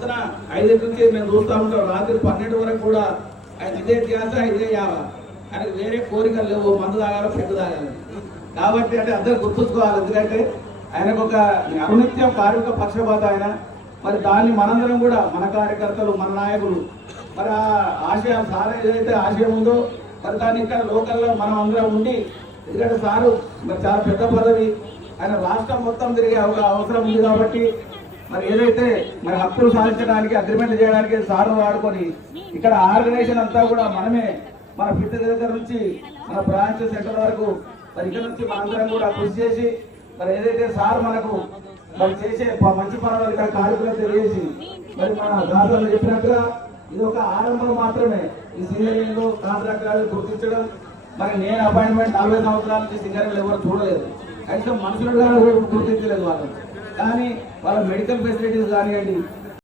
పొద్దున 5 నుంచి మేము చూస్తూ ఉంటాం, రాత్రి 12 వరకు కూడా ఆయన ఇదే ధ్యాస ఇదే యావ. ఆయనకు వేరే కోరికలు లేవు, మందు తాగాలి పెద్ద తాగాలి. కాబట్టి అంటే అందరూ గుర్తుంచుకోవాలి, ఎందుకంటే ఆయనకు ఒక అనునిత్యం కార్మిక పక్షపాత ఆయన. మరి దాన్ని మనందరం కూడా మన కార్యకర్తలు మన నాయకులు మరి ఆ ఆశయం సార్ ఏదైతే ఆశయం ఉందో మరి దాన్ని ఇక్కడ లోకల్లో మనం అందరం ఉండి, ఎందుకంటే సారు మరి చాలా పెద్ద పదవి, ఆయన రాష్ట్రం మొత్తం తిరిగే అవసరం ఉంది. కాబట్టి మరి ఏదైతే మరి హక్కులు సాధించడానికి అగ్రిమెంట్ చేయడానికి సార్లు వాడుకొని ఇక్కడ ఆర్గనైజేషన్ అంతా కూడా మనమే మన ఫిట్ దగ్గర నుంచి మన బ్రాంచ్ సెంటర్ వరకు మరి ఇక్కడ నుంచి మనందరం కూడా కృషి చేసి మరి ఏదైతే సార్ మనకు మరి చేసే మంచి పనులు ఇక్కడ కార్యక్రమం తెలియజేసి మరి మన దాదాపు చెప్పినట్టుగా ఇది ఒక ఆరంభం మాత్రమే. ఈ సింగరేణిలో కాంట్రాక్టర్లు గుర్తించడం, మరి నేను అపాయింట్మెంట్ 40 సంవత్సరాల నుంచి సింగరేణిలో ఎవరు చూడలేదు, కనీసం మనుషులుగా గుర్తించలేదు వాళ్ళు. కానీ వాళ్ళ మెడికల్ ఫెసిలిటీస్ కానివ్వండి,